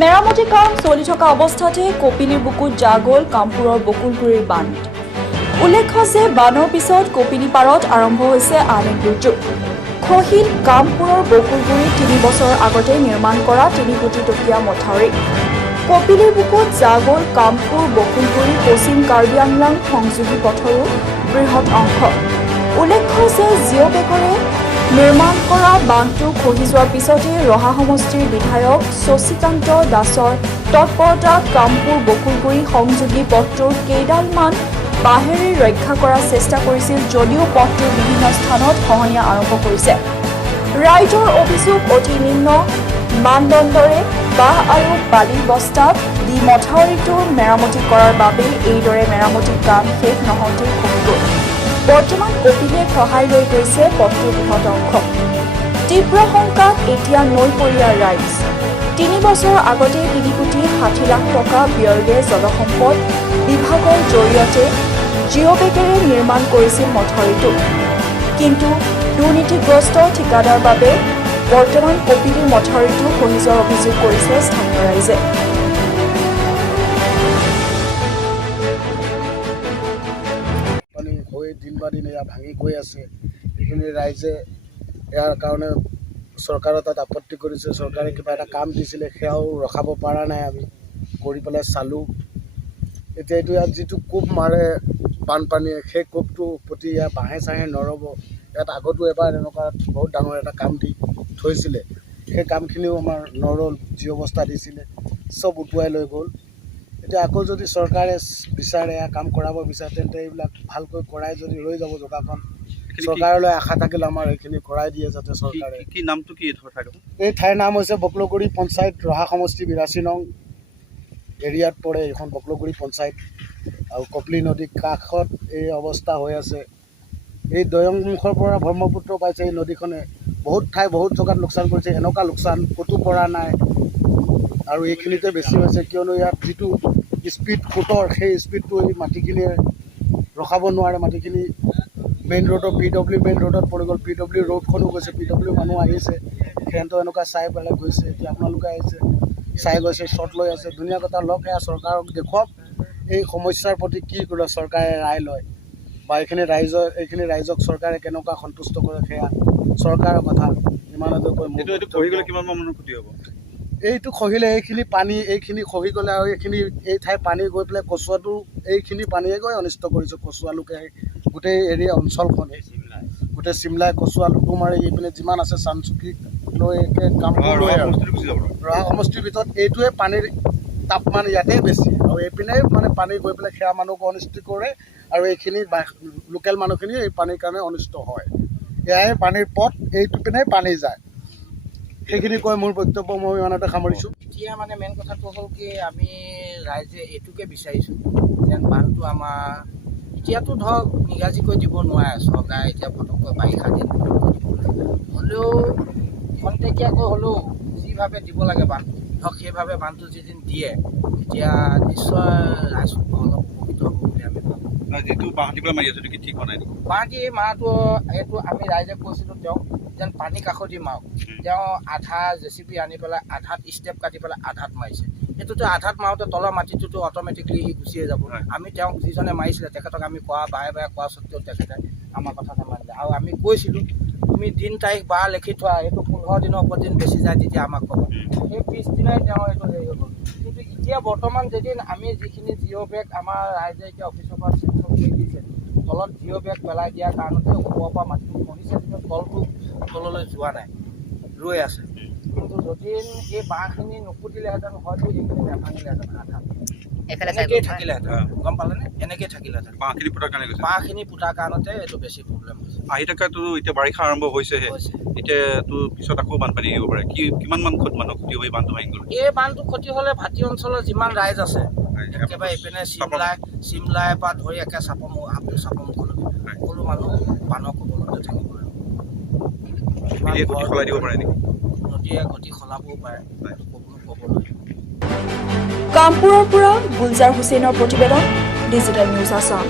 মেৰামতি কাম চলি থকা অৱস্থাতে কপিলীৰ বুকুত যা গ'ল কামপুৰৰ বকুলগুৰিৰ বান্ধ। উল্লেখ্য যে বানৰ পিছত কপিলী পাৰত আৰম্ভ হৈছে আন এক দুৰ্যোগ। খহিল কামপুৰৰ বকুলগুৰিত ৩ বছৰ আগতে নিৰ্মাণ কৰা ৩ কোটি টকীয়া মথাউৰি। কপিলীৰ বুকুত যা গ'ল কামপুৰ বকুলগুৰি পশ্চিম কাৰ্বি আংলাং সংযোগী পথৰো বৃহৎ অংশ। উল্লেখ্য যে জিঅ' বেগৰে নিৰ্মাণ কৰা বান্ধটো খহি যোৱাৰ পিছতে ৰহা সমষ্টিৰ বিধায়ক শশীকান্ত দাসৰ তৎপৰতাত কামপুৰ বকুলগুৰি সংযোগী পথটোৰ কেইডালমান বাঁহেৰে ৰক্ষা কৰাৰ চেষ্টা কৰিছিল যদিও পথটোৰ বিভিন্ন স্থানত খহনীয়া আৰম্ভ কৰিছে। ৰাইজৰ অভিযোগ অতি নিম্ন মানদণ্ডৰে বাঁহ আৰু বালিৰ বস্তা দি মথাউৰিটো মেৰামতি কৰাৰ বাবেই এইদৰে মেৰামতি কাম শেষ নহওঁতেই খহি গ'ল। বৰ্তমান কপিলীয়ে খহাই লৈ গৈছে পথটোৰ বৃহৎ অংশ। তীব্ৰ শংকাত এতিয়া নৈপৰীয়াৰ ৰাইজ। ৩ বছৰ আগতে ৩ কোটি ৬০ লাখ টকা ব্যয়েৰে জলসম্পদ বিভাগৰ জৰিয়তে জিঅ' বেগেৰে নিৰ্মাণ কৰিছিল মথাউৰিটো। কিন্তু দুৰ্নীতিগ্ৰস্ত ঠিকাদাৰ বাবে বৰ্তমান কপিলীৰ মথাউৰিটো খহি যোৱাৰ অভিযোগ কৰিছে স্থানীয় ৰাইজে। দিন বা দিন এয়া ভাঙি গৈ আছে। এইখিনি ৰাইজে ইয়াৰ কাৰণে চৰকাৰৰ তাত আপত্তি কৰিছে। চৰকাৰে কিবা এটা কাম দিছিলে, সেয়াও ৰখাব পৰা নাই। আমি কৰি পেলাই চালোঁ। এতিয়া এইটো ইয়াত যিটো কোব মাৰে বানপানীয়ে, সেই কোবটো প্ৰতি ইয়াত বাঁহে চাহে নৰ'ব। ইয়াত আগতো এবাৰ এনেকুৱা বহুত ডাঙৰ এটা কাম দি থৈছিলে, সেই কামখিনিও আমাৰ নৰল, যি অৱস্থা দিছিলে চব উটুৱাই লৈ গ'ল। এতিয়া আকৌ যদি চৰকাৰে বিচাৰে এয়া কাম কৰাব বিচাৰে, তেন্তে এইবিলাক ভালকৈ কৰাই যদি ৰৈ যাব যোগাখন। চৰকাৰলৈ আশা থাকিলে আমাৰ এইখিনি কৰাই দিয়ে যাতে চৰকাৰে। কি নামটো কি এই ঠাইৰ নাম হৈছে বকুলগুৰি পঞ্চায়ত, ৰহা সমষ্টি ৮২ নং এৰিয়াত পৰে এইখন বকুলগুৰি পঞ্চায়ত। আৰু কপিলী নদীৰ কাষত এই অৱস্থা হৈ আছে। এই দয়ংমুখৰ পৰা ব্ৰহ্মপুত্ৰ পাইছে এই নদীখনে। বহুত ঠাই বহুত জেগাত লোকচান কৰিছে। এনেকুৱা লোকচান ক'তো পৰা নাই। আৰু এইখিনিতে বেছি হৈছে, কিয়নো ইয়াত যিটো স্পীড ফুটৰ, সেই স্পীডটো এই মাটিখিনিয়ে ৰখাব নোৱাৰে। মাটিখিনি মেইন ৰোডৰ PW মেইন ৰোডত পৰি গ'ল। PW ৰোডখনো গৈছে, PW মানুহ আহিছে, সিহঁতৰ এনেকুৱা চাই পেলাই গৈছে। এতিয়া আপোনালোকে আহিছে, চাই গৈছে, শ্বট লৈ আছে। ধুনীয়া কথা, লওক এয়া চৰকাৰক দেখুৱাওক এই সমস্যাৰ প্ৰতি কি কৰিলে চৰকাৰে ৰায় লয়, বা এইখিনি ৰাইজক চৰকাৰে কেনেকুৱা সন্তুষ্ট কৰে, সেয়া চৰকাৰৰ কথা। ইমানতে কৈ কিমান মানুহৰ ক্ষতি হ'ব? এইটো খহিলে এইখিনি খহি গ'লে আৰু এই ঠাই পানী গৈ পেলাই কচুৱাটো এইখিনি পানীয়ে গৈ অনিষ্ট কৰিছে। কচুৱা লোকে গোটেই এৰিয়া অঞ্চলখন, গোটেই চিমলাই কচুৱা লুটু মাৰি এইপিনে যিমান আছে চানচুকী লৈ কামবোৰ লৈ আৰু ৰহা সমষ্টিৰ ভিতৰত এইটোৱে পানীৰ তাপমান ইয়াতেই বেছি। আৰু এইপিনে মানে পানী গৈ পেলাই সেয়া মানুহকো অনিষ্ট কৰে। আৰু এইখিনি লোকেল মানুহখিনি এই পানীৰ কাৰণে অনিষ্ট হয়। এয়াই পানীৰ পথ, এইটো পিনে পানী যায়। সেইখিনি কৈ মোৰ বক্তব্য মই ইমানতে সামৰিছোঁ। এতিয়া মানে মেইন কথাটো হ'ল কি, আমি ৰাইজে এইটোকে বিচাৰিছোঁ যেন বানটো আমাৰ এতিয়াতো ধৰক নিগাজিকৈ দিব নোৱাৰে চৰকাৰে। এতিয়া পটককৈ বাৰিষা দিন হ'লেও খন্তেকীয়াকৈ হ'লেও যিভাৱে দিব লাগে বানটো, ধৰক সেইভাৱে বানটো যিদিন দিয়ে, তেতিয়া নিশ্চয় ৰাইজ অলপ উপকৃত হ'ব বুলি আমি ভাবোঁ। যিটো বাঁহ দি পেলাই মাৰি আছে, কি ঠিক হোৱা নাই? বাঁহ দি মাৰাটো এইটো আমি ৰাইজে কৈছিলোঁ তেওঁক যেন পানী কাষতি মাৰক। তেওঁ আধা JCB আনি পেলাই আধাত ষ্টেপ কাটি পেলাই আধাত মাৰিছে। এইটোতো আধাত মাৰোঁতে তলৰ মাটিটোতো অট'মেটিকলি সি গুচিয়ে যাব। আমি তেওঁক যিজনে মাৰিছিলে তেখেতক আমি বাৰে বাৰে কোৱা স্বত্তেও তেখেতে আমাৰ কথা নামানিলে। আৰু আমি কৈছিলোঁ তুমি দিন তাৰিখ বাৰ লিখি থোৱা, এইটো 15 দিনৰ ওপৰত দিন বেছি যায় তেতিয়া আমাক ক'ব। সেই 20 দিনাই তেওঁ এইটো হেৰি হৈ গ'ল। কিন্তু এতিয়া বৰ্তমান যেদিন আমি যিখিনি জিঅ' বেগ আমাৰ ৰাইজে এতিয়া অফিচৰ পৰা চেংচন কৰি দিছে, তলত জিঅ' বেগ পেলাই দিয়াৰ কাৰণতে ওপৰৰ পৰা মাটিটো খহিছে, কিন্তু তলটো তললৈ যোৱা নাই, ৰৈ আছে। কিন্তু যদি এই বাঁহখিনি নুপুতিলেহেঁতেন হয়তো এইখিনি নাভাঙিলেহেঁতেন, আধা এনেকেই থাকিলেহেঁতেন। গম পালেনে? এনেকেই থাকিলেহেঁতেন। বাঁহখিনি পুতাৰ কাৰণতে এইটো বেছি প্ৰব্লেম হৈছে। আহি থকাটো এতিয়া বাৰিষা আৰম্ভ হৈছেহে, এতিয়াতো পিছত আকৌ বানপানী আহিব পাৰে। কিমান মানুহ ক্ষতি হৈ বানটো ভাঙি গ'ল? এই বানটো ক্ষতি হ'লে ভাটি অঞ্চলৰ যিমান ৰাইজ আছে, একেবাৰে এইপিনে চিমলাই পৰা ধৰি একে চাপৰমুখলৈকে সকলো মানুহ বানৰ কবলতে থাকিব লাগিব। সলাই দিব পাৰে নেকি? নদীয়ে গতি সলাবও পাৰে, ক'ব নোৱাৰি। কামপুৰৰ পৰা গুলজাৰ হুছেইনৰ প্ৰতিবেদন, ডিজিটেল নিউজ আছাম।